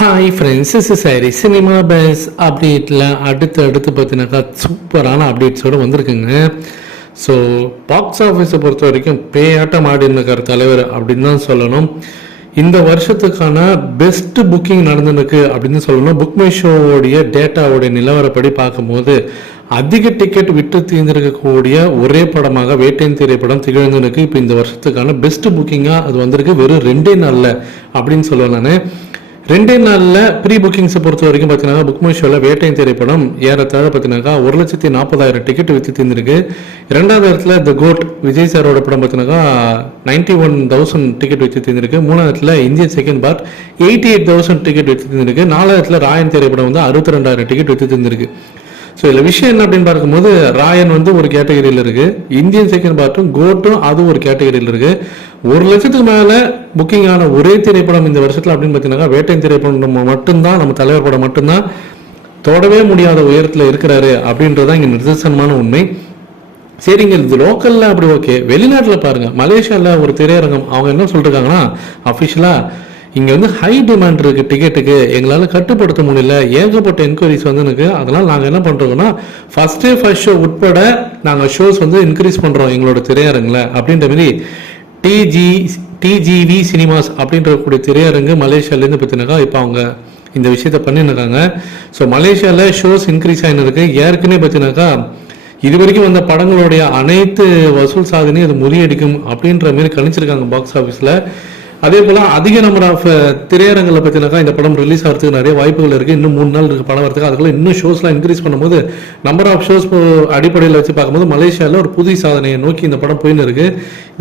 Hi friends is sorry cinema base அப்டேட்டில் அடுத்து அடுத்து பார்த்தீங்கன்னாக்கா சூப்பரான அப்டேட்ஸோடு வந்திருக்குங்க. ஸோ பாக்ஸ் ஆஃபீஸை பொறுத்த வரைக்கும் பேயாட்டம் ஆடினுக்கார் தலைவர் அப்படின்னு தான் சொல்லணும். இந்த வருஷத்துக்கான பெஸ்ட் புக்கிங் நடந்துருக்கு அப்படின்னு சொல்லணும். புக் மை ஷோவோடைய டேட்டாவோடைய நிலவரப்படி பார்க்கும்போது அதிக டிக்கெட் விட்டு தீர்ந்திருக்கக்கூடிய ஒரே படமாக வேட்டையின் திரைப்படம் திகழ்ந்துருக்கு. இப்போ இந்த வருஷத்துக்கான பெஸ்ட் புக்கிங்காக அது வந்திருக்கு. வெறும் ரெண்டே நாளில் அப்படின்னு சொல்லுவேன் நான். ரெண்டே நாளில் ப்ரீ புக்கிங்ஸை பொறுத்த வரைக்கும் பார்த்தீங்கன்னா புக் மை ஷோவில் வேட்டையின் திரைப்படம் ஏறத்தாழ பார்த்தீங்கன்னாக்கா ஒரு லட்சத்தி நாற்பதாயிரம் டிக்கெட் விற்று தீர்ந்துருக்கு. இரண்டாவது இடத்துல த கோட் விஜய் சாரோட படம் பார்த்தீங்கன்னாக்கா நைன்டி ஒன் தௌசண்ட் டிக்கெட் வித்து தீர்ந்துருக்கு. மூணாவது இடத்துல Indian second part eighty eight thousand ticket with தீர்ந்துருக்கு. நாலாவது இடத்துல ராயன் திரைப்படம் வந்து அறுபத்தி ரெண்டாயிரம் டிக்கெட் விற்று தீர்ந்துருக்கு. ஸோ இதில் விஷயம் என்ன அப்படின்னு பார்க்கும்போது ராயன் வந்து ஒரு கேட்டகரியில் இருக்குது இந்தியன் செகண்ட் பார்ட்டும் கோட்டும் அதுவும் ஒரு கேட்டகரியில் இருக்குது ஒரு லட்சத்துக்கு மேலே புக்கிங் ஆன ஒரே திரைப்படம் இந்த வருஷத்தில் அப்படின்னு பார்த்தீங்கன்னா வேட்டையின் திரைப்படம் நம்ம மட்டும்தான் நம்ம தலைவர் படம் மட்டும்தான் தொடவே முடியாத உயரத்தில் இருக்கிறாரு அப்படின்றதான் இங்கே நிதர்சனமான உண்மை. சரிங்க இது லோக்கல்ல அப்படி ஓகே. வெளிநாட்டில் பாருங்க மலேசியாவில் ஒரு திரையரங்கம் அவங்க என்ன சொல்லிருக்காங்கன்னா அஃபிஷியலாக இங்கே வந்து ஹை டிமாண்ட் இருக்கு டிக்கெட்டுக்கு எங்களால் கட்டுப்படுத்த முடியல. ஏகப்பட்ட என்கொயரிஸ் வந்து எனக்கு அதெல்லாம் நாங்கள் என்ன பண்ணுறோம்னா ஃபர்ஸ்ட் ஃபர்ஸ்ட் ஷோ உட்பட நாங்கள் ஷோஸ் வந்து இன்க்ரீஸ் பண்ணுறோம் எங்களோட திரையரங்கில் அப்படின்ற மாதிரி டிஜி டிஜிவி சினிமாஸ் அப்படின்ற கூடிய திரையரங்கு மலேசியாலேருந்து பார்த்தினாக்கா இப்போ அவங்க இந்த விஷயத்த பண்ணிருக்காங்க ஸோ மலேசியாவில் ஷோஸ் இன்க்ரீஸ் ஆகினிருக்கு இருக்கு ஏற்கனவே பார்த்தினாக்கா இது வரைக்கும் வந்த படங்களுடைய அனைத்து வசூல் சாதனையும் அது முறியடிக்கும் அப்படின்ற மாதிரி கணிச்சிருக்காங்க பாக்ஸ் ஆஃபீஸில் அதே போல் அதிக நம்பர் ஆஃப் திரையரங்களை பற்றினாக்கா இந்த படம் ரிலீஸ் ஆகிறதுக்கு நிறைய வாய்ப்புகள் இருக்குது இன்னும் மூணு நாள் இருக்குது படம் வரதுக்கு. அதுக்குள்ள இன்னும் ஷோஸ்லாம் இன்க்ரீஸ் பண்ணும்போது நம்பர் ஆஃப் ஷோஸ் அடிப்படையில் வச்சு பார்க்கும்போது மலேசியாவில் ஒரு புதிய சாதனையை நோக்கி இந்த படம் போயின்னு இருக்குது